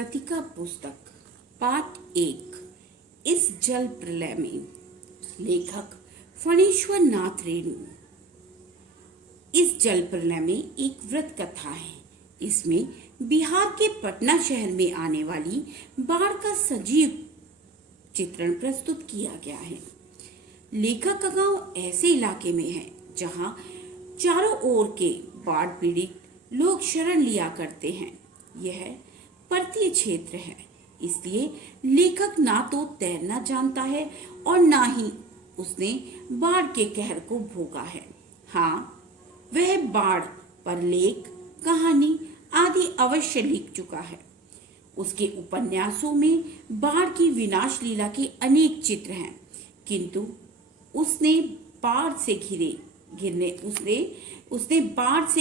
कृतिका पुस्तक पाठ 1 इस जल प्रलय में। लेखक फणीश्वर नाथ रेणु। इस जल प्रलय में एक व्रत कथा है। इसमें बिहार के पटना शहर में आने वाली बाढ़ का सजीव चित्रण प्रस्तुत किया गया है। लेखक का गांव ऐसे इलाके में है जहां चारों ओर के बाढ़ पीड़ित लोग शरण लिया करते हैं। यह पर्वतीय क्षेत्र है, इसलिए लेखक ना तो तैरना जानता है और ना ही उसने बाढ़ के कहर को भोगा है। हाँ, वह बाढ़ पर लेख, कहानी आदि अवश्य लिख चुका है। उसके उपन्यासों में बाढ़ की विनाश लीला के अनेक चित्र हैं, किंतु उसने बाढ़ से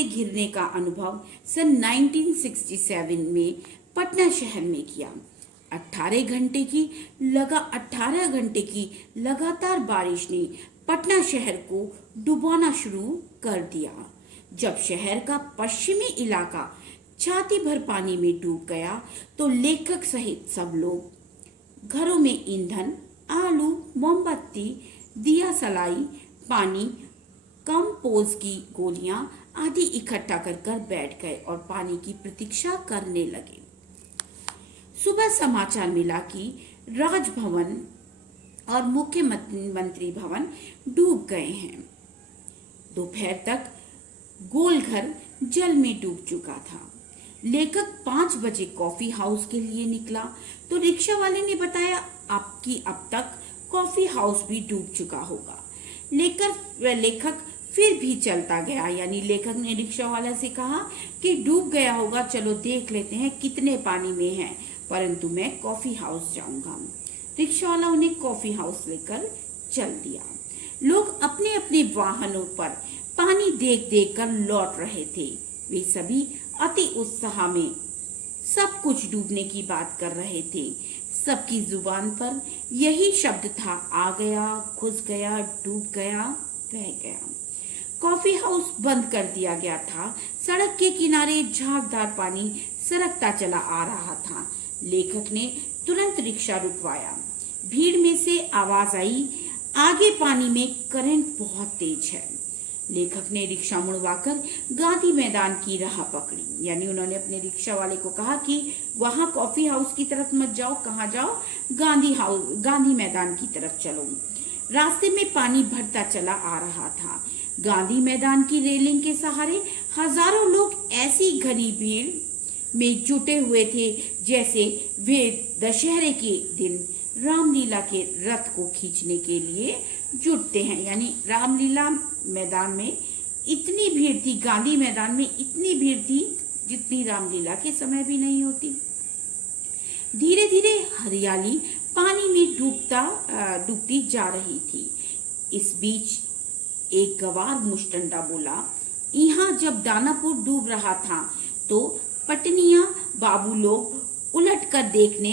घिरने का अनुभव सन 1967 में पटना शहर में किया। 18 घंटे की लगातार बारिश ने पटना शहर को डुबोना शुरू कर दिया। जब शहर का पश्चिमी इलाका छाती भर पानी में डूब गया तो लेखक सहित सब लोग घरों में ईंधन, आलू, मोमबत्ती, दिया सलाई, पानी, कंपोज की गोलियां आदि इकट्ठा कर बैठ गए और पानी की प्रतीक्षा करने लगे। सुबह समाचार मिला कि राजभवन और मुख्यमंत्री भवन डूब गए हैं। दोपहर तक गोलघर जल में डूब चुका था। लेखक 5 बजे कॉफी हाउस के लिए निकला तो रिक्शा वाले ने बताया अब तक कॉफी हाउस भी डूब चुका होगा। लेखक फिर भी चलता गया। यानी लेखक ने रिक्शा वाला से कहा कि डूब गया होगा, चलो देख लेते हैं कितने पानी में है, परंतु मैं कॉफी हाउस जाऊंगा। रिक्शा वाला उन्हें कॉफी हाउस लेकर चल दिया। लोग अपने अपने वाहनों पर पानी देख देख कर लौट रहे थे। वे सभी अति उत्साह में सब कुछ डूबने की बात कर रहे थे। सबकी जुबान पर यही शब्द था, आ गया, घुस गया, डूब गया, बह गया। कॉफी हाउस बंद कर दिया गया था। सड़क के किनारे झागदार पानी सरकता चला आ रहा था। लेखक ने तुरंत रिक्शा रुकवाया। भीड़ में से आवाज आई, आगे पानी में करंट बहुत तेज है। लेखक ने रिक्शा मुड़वाकर गांधी मैदान की राह पकड़ी। यानी उन्होंने अपने रिक्शा वाले को कहा कि वहां कॉफी हाउस की तरफ मत जाओ, कहाँ जाओ, गांधी मैदान की तरफ चलो। रास्ते में पानी भरता चला आ रहा था। गांधी मैदान की रेलिंग के सहारे हजारों लोग ऐसी घनी भीड़ में जुटे हुए थे जैसे वे दशहरे के दिन रामलीला के रथ को खींचने के लिए जुटते हैं। यानी रामलीला मैदान में इतनी भीड़ थी, गांधी मैदान में इतनी भीड़ थी जितनी रामलीला के समय भी नहीं होती। धीरे धीरे हरियाली पानी में डूबती जा रही थी। इस बीच एक गवार मुस्टंडा बोला, यहाँ जब दानापुर डूब रहा था तो पटनिया बाबू लोग उलट कर देखने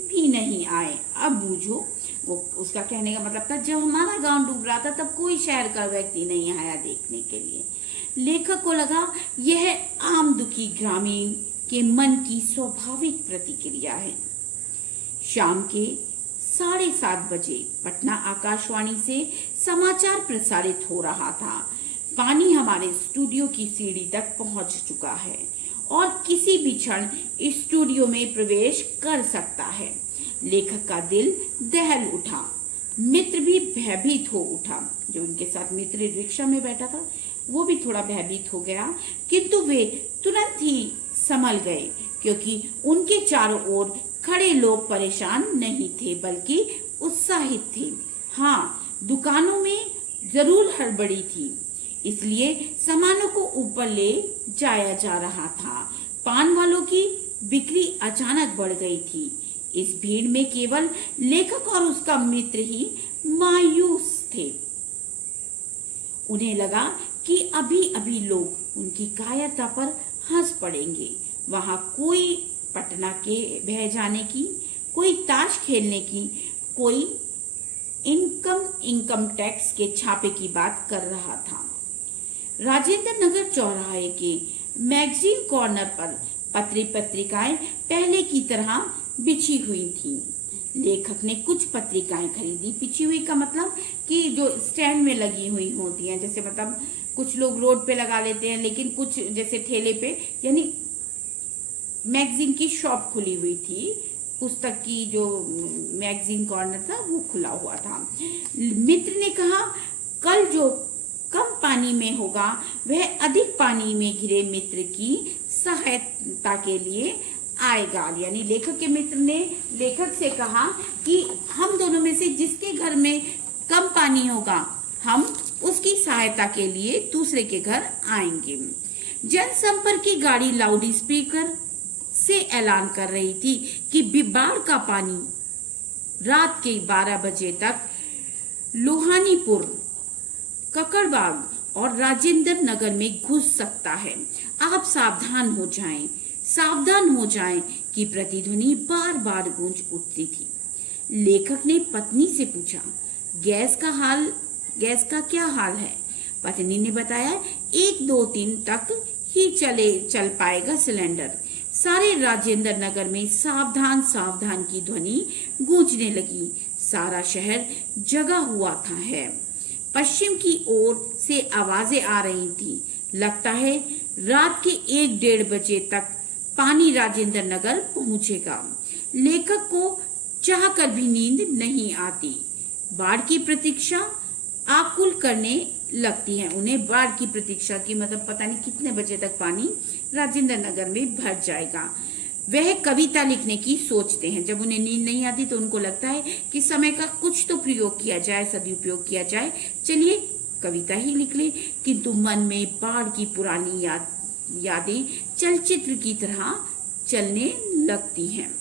भी नहीं आए। अब बूझो, वो उसका कहने का मतलब था जब हमारा गांव डूब रहा था तब कोई शहर का व्यक्ति नहीं आया देखने के लिए। लेखक को लगा यह आम दुखी ग्रामीण के मन की स्वाभाविक प्रतिक्रिया है। शाम के 7:30 बजे पटना आकाशवाणी से समाचार प्रसारित हो रहा था। पानी हमारे स्टूडियो की सीढ़ी तक पहुंच चुका है और किसी भी क्षण इस स्टूडियो में प्रवेश कर सकता है। लेखक का दिल दहल उठा। मित्र भी भयभीत हो उठा। जो उनके साथ मित्र रिक्शा में बैठा था वो भी थोड़ा भयभीत हो गया, किंतु वे तुरंत ही संभल गए क्योंकि उनके चारों ओर खड़े लोग परेशान नहीं थे बल्कि उत्साहित थे। हाँ, दुकानों में जरूर हड़बड़ी थी, इसलिए सामानों को ऊपर ले जाया जा रहा था। पान वालों की बिक्री अचानक बढ़ गई थी। इस भीड़ में केवल लेखक और उसका मित्र ही मायूस थे। उन्हें लगा कि अभी अभी लोग उनकी कायरता पर हंस पड़ेंगे। वहां कोई पटना के बह जाने की, कोई ताश खेलने की, कोई इनकम टैक्स के छापे की बात कर रहा था। राजेंद्र नगर चौराहे के मैगजीन कॉर्नर पर पत्री पत्रिकाएं पहले की तरह बिछी हुई थीं। लेखक ने कुछ पत्रिकाएं खरीदी। बिछी हुई का मतलब कि जो स्टैंड में लगी हुई होती हैं, जैसे मतलब कुछ लोग रोड पे लगा लेते हैं, लेकिन कुछ जैसे ठेले पे, यानी मैगजीन की शॉप खुली हुई थी, पुस्तक की जो मैगजीन कॉर्नर था वो खुला हुआ था। मित्र ने कहा, कल जो कम पानी में होगा वह अधिक पानी में घिरे मित्र की सहायता के लिए आएगा। यानी लेखक के मित्र ने लेखक से कहा कि हम दोनों में से जिसके घर में कम पानी होगा हम उसकी सहायता के लिए दूसरे के घर आएंगे। जनसंपर्क की गाड़ी लाउड स्पीकर से ऐलान कर रही थी कि बाढ़ का पानी रात के 12 बजे तक लोहानीपुर, ककड़बाग और राजेंद्र नगर में घुस सकता है। आप सावधान हो जाएं की प्रतिध्वनि बार बार गूंज उठती थी। लेखक ने पत्नी से पूछा, गैस का क्या हाल है? पत्नी ने बताया, 1-2 दिन तक ही चल पाएगा सिलेंडर। सारे राजेंद्र नगर में सावधान सावधान की ध्वनि गूंजने लगी। सारा शहर जगा हुआ था है। पश्चिम की ओर से आवाजें आ रही थी। लगता है रात के 1-1:30 बजे तक पानी राजेंद्र नगर पहुंचेगा। लेखक को चाहकर भी नींद नहीं आती। बाढ़ की प्रतीक्षा आकुल करने लगती है उन्हें। बाढ़ की प्रतीक्षा की मतलब पता नहीं कितने बजे तक पानी राजेंद्र नगर में भर जाएगा। वह कविता लिखने की सोचते हैं। जब उन्हें नींद नहीं आती तो उनको लगता है कि समय का कुछ तो प्रयोग किया जाए, सदुपयोग किया जाए, चलिए कविता ही लिख ले। किंतु मन में बाढ़ की पुरानी यादें चलचित्र की तरह चलने लगती हैं।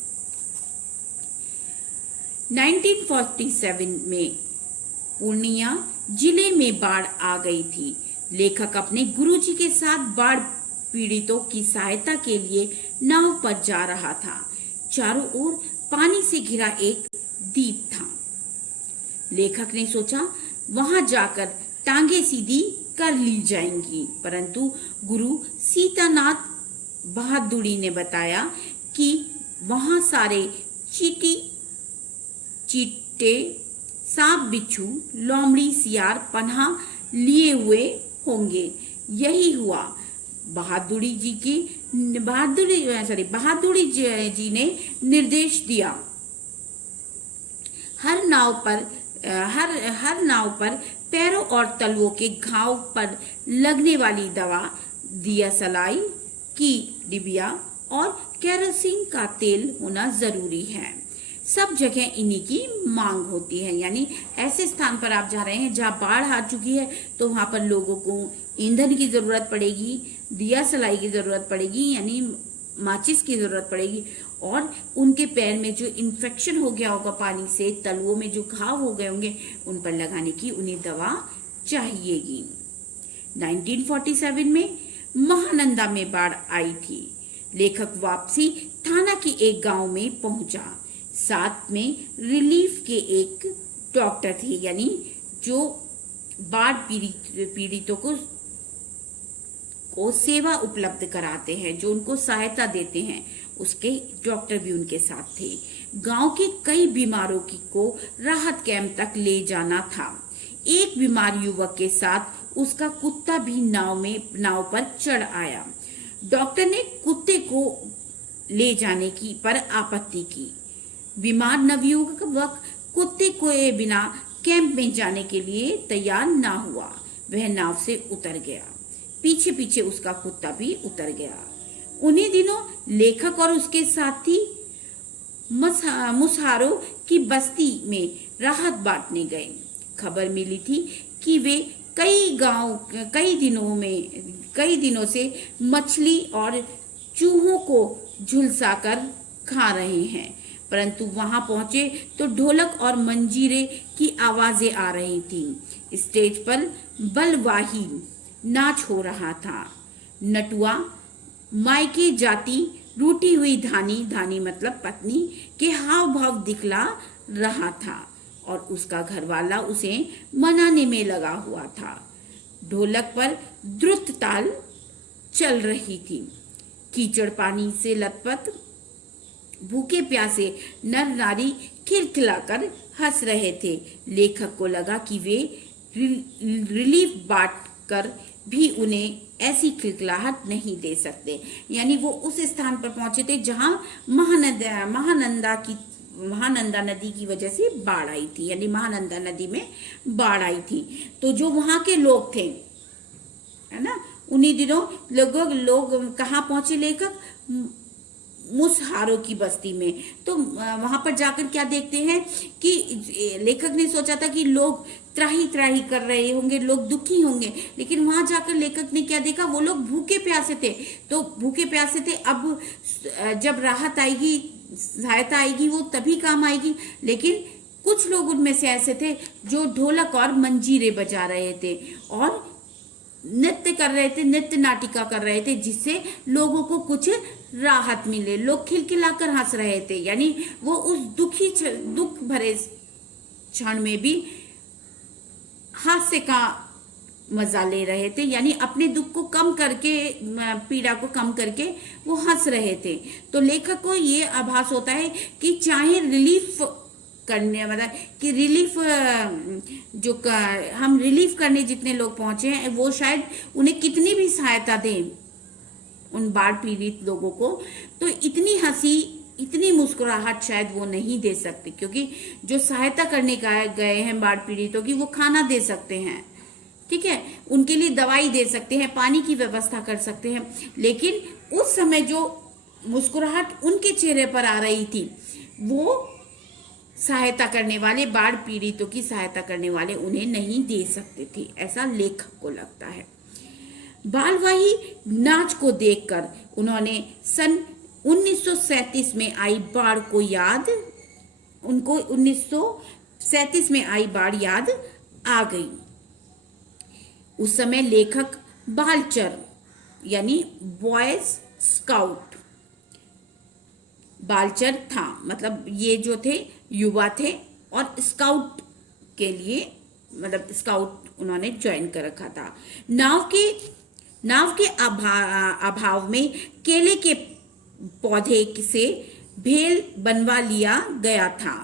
1947 में पूर्णिया जिले में बाढ़ आ गई थी। लेखक अपने गुरुजी के साथ बाढ़ पीड़ितों की सहायता के लिए नाव पर जा रहा था। चारों ओर पानी से घिरा एक द्वीप था। लेखक ने सोचा वहां जाकर टांगे सीधी कर ली जाएंगी, परंतु गुरु सीतानाथ बहादुरी ने बताया कि वहां सारे चीटे, सांप, बिच्छू, लोमड़ी, सियार पनाह लिए हुए होंगे। यही हुआ। बहादुरी जी ने निर्देश दिया। हर नाव पर पैरों और तलवों के घाव पर लगने वाली दवा, दिया सलाई की डिबिया और केरोसिन का तेल होना जरूरी है। सब जगह इन्हीं की मांग होती है। यानी ऐसे स्थान पर आप जा रहे हैं जहां बाढ़ आ चुकी है तो वहां पर लोगों को ईंधन की जरूरत पड़ेगी, दिया सलाई की जरूरत पड़ेगी, यानी माचिस की जरूरत पड़ेगी, और उनके पैर में जो इन्फेक्शन हो गया होगा पानी से, तलवों में जो घाव हो गए होंगे, उन पर लगाने की उन्हें दवा चाहिएगी। 1947 में महानंदा में बाढ़ आई थी। लेखक वापसी थाना के एक गांव में पहुंचा। साथ में रिलीफ के एक डॉक्टर थे, यानी जो बाढ़ पीड़ितों को सेवा उपलब्ध कराते हैं, जो उनको सहायता देते हैं, उसके डॉक्टर भी उनके साथ थे। गांव के कई बीमारों को राहत कैंप तक ले जाना था। एक बीमार युवक के साथ उसका कुत्ता भी नाव पर चढ़ आया। डॉक्टर ने कुत्ते को ले जाने की पर आपत्ति की। बीमार नवयुवक कुत्ते को बिना कैंप में जाने के लिए तैयार ना हुआ। वह नाव से उतर गया। पीछे पीछे उसका कुत्ता भी उतर गया। उन्हीं दिनों लेखक और उसके साथी मुसहारों की बस्ती में राहत बांटने गए। खबर मिली थी कि वे कई दिनों से मछली और चूहों को झुलसाकर खा रहे हैं, परंतु वहां पहुंचे तो ढोलक और मंजीरे की आवाजें आ रही थीं। स्टेज पर बलवाही नाच हो रहा था। नटुआ मायके जाती रूठी हुई धानी मतलब पत्नी के हाव भाव दिखला रहा था और उसका घरवाला उसे मनाने में लगा हुआ था। ढोलक पर द्रुत ताल चल रही थी। कीचड़ पानी से लथपथ भूखे प्यासे नर नारी खिलखिलाकर हंस रहे थे। लेखक को लगा कि वे रिलीफ बांट कर भी उन्हें ऐसी खिलखिलाहट नहीं दे सकते। यानी वो उस स्थान पर पहुंचे थे जहां महानंदा नदी की वजह से बाढ़ आई थी, यानी महानंदा नदी में बाढ़ आई थी। तो जो वहां के लोग थे, है ना, उन्हीं दिनों लोग कहाँ पहुंचे लेखक? मुसहारों की बस्ती में। तो वहां पर जाकर क्या देखते हैं कि लेखक ने सोचा था कि लोग त्राही त्राही कर रहे होंगे, लोग दुखी होंगे, लेकिन वहां जाकर लेखक ने क्या देखा? वो लोग भूखे प्यासे थे। तो भूखे प्यासे थे, अब जब राहत आएगी, सहायता आएगी, वो तभी काम आएगी। लेकिन कुछ लोग उनमें से ऐसे थे जो ढोलक और मंजीरे बजा रहे थे और नृत्य कर रहे थे, नृत्य नाटिका कर रहे थे, जिससे लोगों को कुछ राहत मिले। लोग खिलखिलाकर हंस रहे थे, यानी वो उस दुख भरे क्षण में भी हास्य का मजा ले रहे थे, यानी अपने दुख को कम करके, पीड़ा को कम करके वो हंस रहे थे। तो लेखक को ये आभास होता है कि चाहे रिलीफ करने, मतलब कि हम रिलीफ करने जितने लोग पहुंचे हैं, वो शायद उन्हें कितनी भी सहायता दें उन बाढ़ पीड़ित लोगों को, तो इतनी हंसी, इतनी मुस्कुराहट शायद वो नहीं दे सकते। क्योंकि जो सहायता करने गए हैं बाढ़ पीड़ितों की, वो खाना दे सकते हैं, ठीक है, उनके लिए दवाई दे सकते हैं, पानी की व्यवस्था कर सकते हैं, लेकिन उस समय जो मुस्कुराहट उनके चेहरे पर आ रही थी, वो सहायता करने वाले, बाढ़ पीड़ितों की सहायता करने वाले उन्हें नहीं दे सकते थे, ऐसा लेखक को लगता है। बालवाही नाच को देखकर उन्होंने सन 1937 में आई बाढ़ को याद, उनको 1937 में आई बाढ़ याद आ गई। उस समय लेखक बालचर यानी बॉयज स्काउट बालचर था, मतलब ये जो थे युवा थे और स्काउट के लिए, मतलब स्काउट उन्होंने ज्वाइन कर रखा था। नाव के अभाव में केले के पौधे से भेल बनवा लिया गया था।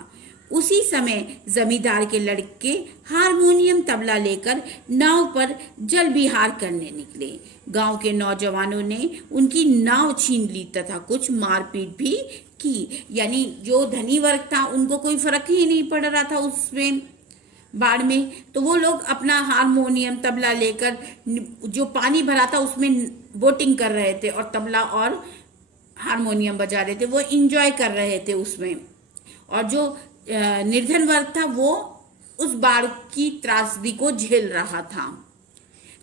उसी समय जमींदार के लड़के हारमोनियम तबला लेकर नाव पर जल विहार करने निकले। गांव के नौजवानों ने उनकी नाव छीन ली तथा कुछ मारपीट भी की। यानी जो धनी वर्ग था उनको कोई फर्क ही नहीं पड़ रहा था उसमें, बाढ़ में, तो वो लोग अपना हारमोनियम तबला लेकर जो पानी भरा था उसमें बोटिंग कर रहे थे और तबला और हारमोनियम बजा रहे थे, वो इंजॉय कर रहे थे उसमें। और जो निर्धन वर्ग था वो उस बाढ़ की त्रासदी को झेल रहा था।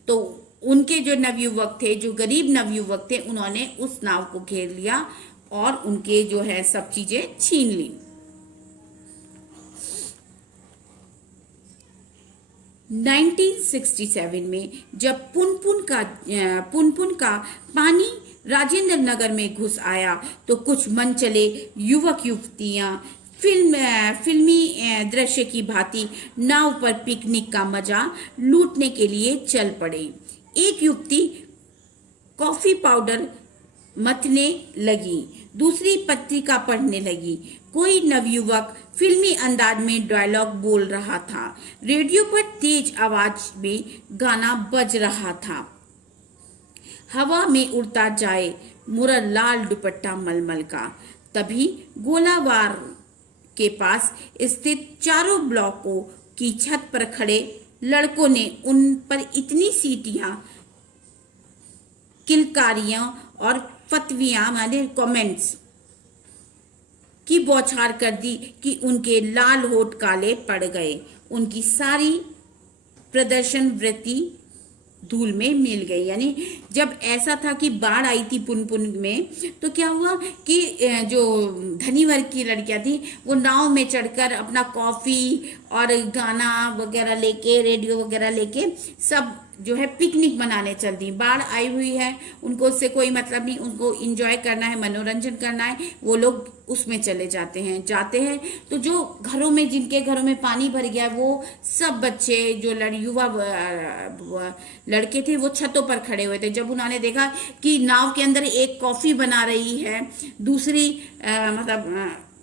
तो उनके जो नवयुवक थे, जो गरीब नवयुवक थे, उन्होंने उस नाव को घेर लिया और उनके जो है सब चीजें छीन ली। 1967 में जब पुनपुन का पानी राजेंद्र नगर में घुस आया तो कुछ मनचले युवक युवतियां फिल्मी दृश्य की भांति नाव पर पिकनिक का मजा लूटने के लिए चल पड़े। एक युवती कॉफी पाउडर मथने लगी, दूसरी पत्रिका पढ़ने लगी, कोई नवयुवक फिल्मी अंदाज में डायलॉग बोल रहा था, रेडियो पर तेज आवाज में गाना बज रहा था। हवा में उड़ता जाए मुरा लाल दुपट्टा मलमल का। तभी गोलावार के पास स्थित चारों ब्लॉकों की छत पर खड़े लड़कों ने उन पर इतनी सीटियां, किलकारियां और फतवियां माने कमेंट्स की बौछार कर दी कि उनके लाल होठ काले पड़ गए। उनकी सारी प्रदर्शन वृत्ति धूल में मिल गई। यानी जब ऐसा था कि बाढ़ आई थी पुनपुन में, तो क्या हुआ कि जो धनी वर्ग की लड़कियां थी वो नाव में चढ़कर अपना कॉफी और गाना वगैरह लेके, रेडियो वगैरह लेके सब जो है पिकनिक मनाने चल दी। बाढ़ आई हुई है, उनको उससे कोई मतलब नहीं, उनको एंजॉय करना है, मनोरंजन करना है, वो लोग उसमें चले जाते हैं। तो जो घरों में, जिनके घरों में पानी भर गया, वो सब बच्चे, जो युवा लड़के थे, वो छतों पर खड़े हुए थे। जब उन्होंने देखा कि नाव के अंदर एक कॉफी बना रही है, दूसरी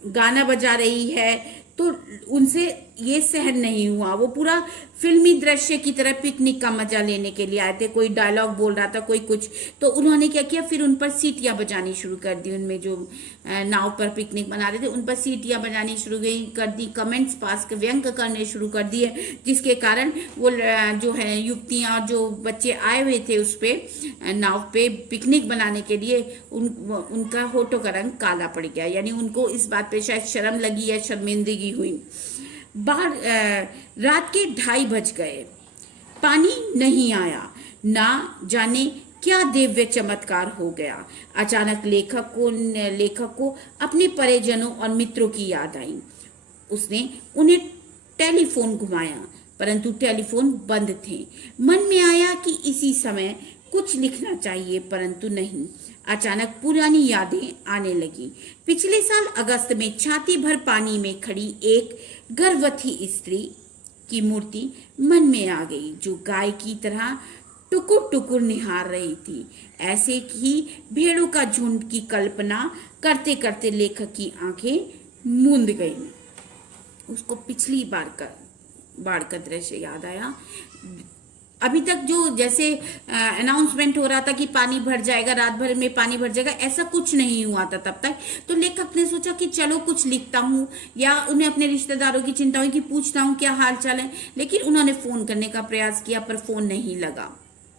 गाना बजा रही है, तो उनसे ये सहन नहीं हुआ। वो पूरा फिल्मी दृश्य की तरह पिकनिक का मजा लेने के लिए आए थे। कोई डायलॉग बोल रहा था, कोई कुछ, तो उन्होंने क्या किया, फिर उन पर सीटियां बजानी शुरू कर दी। उनमें जो नाव पर पिकनिक मना रहे थे, उन पर सीटियां बजानी शुरू कर दी, कमेंट्स पास व्यंग करने शुरू कर दिए, जिसके कारण वो जो है युवतियां और जो बच्चे आए हुए थे उस पे नाव पे पिकनिक बनाने के लिए, उनका होठों का रंग काला पड़ गया। यानी उनको इस बात पे शायद शर्म लगी या शर्मिंदगी हुई। रात के 2:30 बज गए, पानी नहीं आया। ना जाने क्या दिव्य चमत्कार हो गया। अचानक लेखक को अपने परिजनों और मित्रों की याद आई। उसने उन्हें टेलीफोन घुमाया, परंतु टेलीफोन बंद थे। मन में आया कि इसी समय कुछ लिखना चाहिए, परंतु नहीं। अचानक पुरानी यादें आने लगी। पिछले साल अगस्त में छाती भर पानी में खड़ी एक गर्भवती स्त्री की मूर्ति मन में आ गई, जो गाय की तरह टुकुर टुकुर निहार रही थी। ऐसे ही भेड़ों का झुंड की कल्पना करते करते लेखक की आंखें मूंद गईं। उसको पिछली बाढ़ का दृश्य याद आया। अभी तक जो जैसे अनाउंसमेंट हो रहा था कि पानी भर जाएगा, रात भर में पानी भर जाएगा, ऐसा कुछ नहीं हुआ था तब तक। तो लेखक ने सोचा कि चलो कुछ लिखता हूँ, या उन्हें अपने रिश्तेदारों की चिंता हुई कि पूछता हूँ क्या हाल चाल है। लेकिन उन्होंने फोन करने का प्रयास किया, पर फोन नहीं लगा।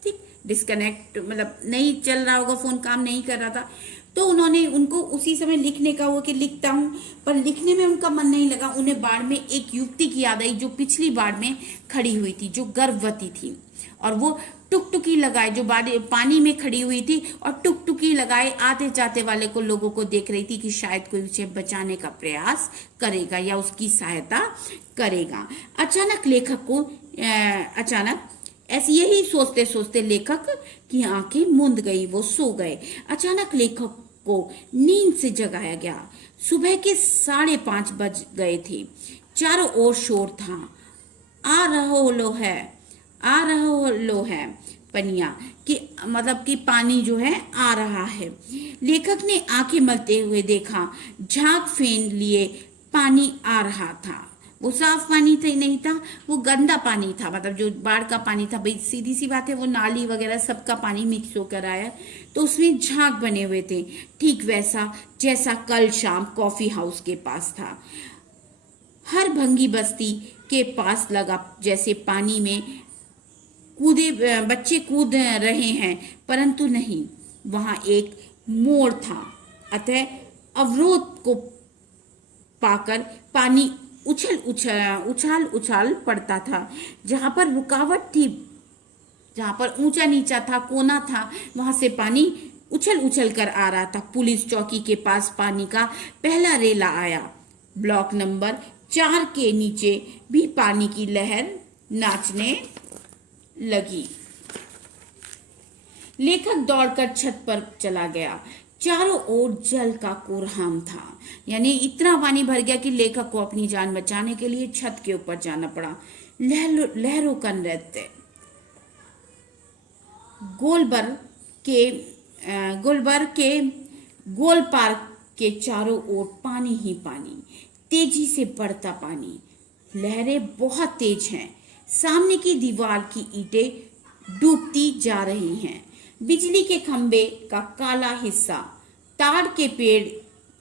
ठीक, डिस्कनेक्ट, मतलब नहीं चल रहा होगा, फोन काम नहीं कर रहा था। तो उनको उसी समय लिखने का हुआ कि लिखता हूँ, पर लिखने में उनका मन नहीं लगा। उन्हें बाढ़ में एक युवती की याद आई, जो पिछली बाढ़ में खड़ी हुई थी, जो गर्भवती थी, और वो टुकटुकी लगाए, जो पानी में खड़ी हुई थी और टुकटुकी लगाए आते जाते वाले को, लोगों को देख रही थी कि शायद कोई उसे बचाने का प्रयास करेगा या उसकी सहायता करेगा। अचानक ऐसे यही सोचते सोचते लेखक की आंखें मूंद गई, वो सो गए। अचानक लेखक को नींद से जगाया गया। सुबह के 5:30 बज गए थे। चारों ओर शोर था। आ रहो लो है पनिया कि मतलब कि पानी जो है आ रहा है। लेखक ने आंखें मलते हुए देखा, झाग फेन लिए पानी आ रहा था। वो साफ पानी था नहीं था, वो गंदा पानी था, मतलब जो बाढ़ का पानी था। भाई सीधी सी बात है, वो नाली वगैरह सबका पानी मिक्स होकर आया, तो उसमें झाग बने हुए थे, ठीक वैसा जैसा कल शाम कॉफी हाउस के पास था। हर भंगी बस्ती के पास लगा जैसे पानी में बच्चे कूद रहे हैं, परंतु नहीं, वहां एक मोड़ था। अतः अवरोध को पाकर पानी उछाल पड़ता था। जहां पर रुकावट थी, जहां पर ऊंचा नीचा था, कोना था, वहां से पानी उछल कर आ रहा था। पुलिस चौकी के पास पानी का पहला रेला आया। ब्लॉक नंबर 4 के नीचे भी पानी की लहर नाचने लगी। लेखक दौड़कर छत पर चला गया। चारों ओर जल का कोरहाम था, यानी इतना पानी भर गया कि लेखक को अपनी जान बचाने के लिए छत के ऊपर जाना पड़ा। लहरों का नृत्य। गोलबर्ग के गोल पार्क के चारों ओर पानी ही पानी, तेजी से बढ़ता पानी। लहरें बहुत तेज हैं। सामने की दीवार की ईंटें डूबती जा रही हैं। बिजली के खंबे का काला हिस्सा, ताड़ के पेड़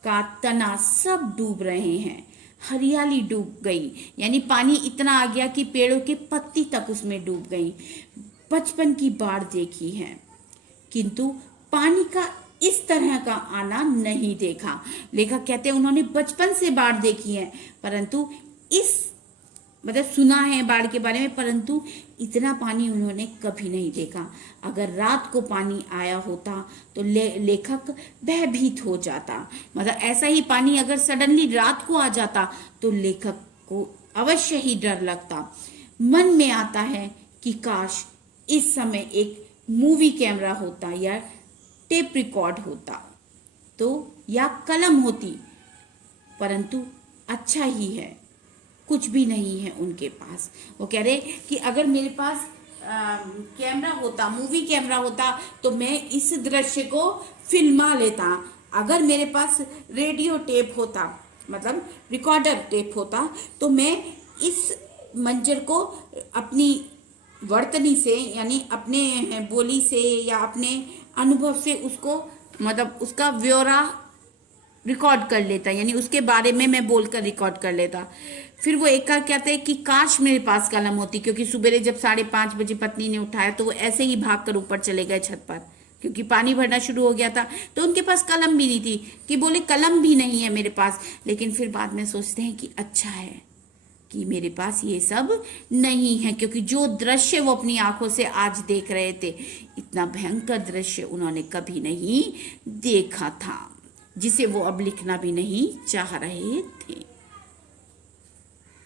का तना सब डूब रहे हैं। हरियाली डूब गई, यानी पानी इतना आ गया कि पेड़ों के पत्ती तक उसमें डूब गई। बचपन की बाढ़ देखी है, किंतु पानी का इस तरह का आना नहीं देखा। लेखक कहते हैं उन्होंने बचपन से बाढ़ देखी है, परंतु मतलब सुना है बाढ़ के बारे में, परंतु इतना पानी उन्होंने कभी नहीं देखा। अगर रात को पानी आया होता तो लेखक भयभीत हो जाता। मतलब ऐसा ही पानी अगर सडनली रात को आ जाता तो लेखक को अवश्य ही डर लगता। मन में आता है कि काश इस समय एक मूवी कैमरा होता या टेप रिकॉर्ड होता तो या कलम होती, परंतु अच्छा ही है, कुछ भी नहीं है उनके पास। वो कह रहे कि अगर मेरे पास कैमरा होता, मूवी कैमरा होता, तो मैं इस दृश्य को फिल्मा लेता। अगर मेरे पास रेडियो टेप होता, मतलब रिकॉर्डर टेप होता, तो मैं इस मंजर को अपनी वर्तनी से यानी अपने बोली से या अपने अनुभव से उसको मतलब उसका ब्यौरा रिकॉर्ड कर लेता, यानी उसके बारे में मैं बोलकर रिकॉर्ड कर लेता। फिर वो एक का कहते हैं कि काश मेरे पास कलम होती, क्योंकि सुबह जब 5:30 बजे पत्नी ने उठाया तो वो ऐसे ही भागकर ऊपर चले गए छत पर, क्योंकि पानी भरना शुरू हो गया था। तो उनके पास कलम भी नहीं थी, कि बोले कलम भी नहीं है मेरे पास। लेकिन फिर बाद में सोचते हैं कि अच्छा है कि मेरे पास ये सब नहीं है, क्योंकि जो दृश्य वो अपनी आंखों से आज देख रहे थे, इतना भयंकर दृश्य उन्होंने कभी नहीं देखा था, जिसे वो अब लिखना भी नहीं चाह रहे थे।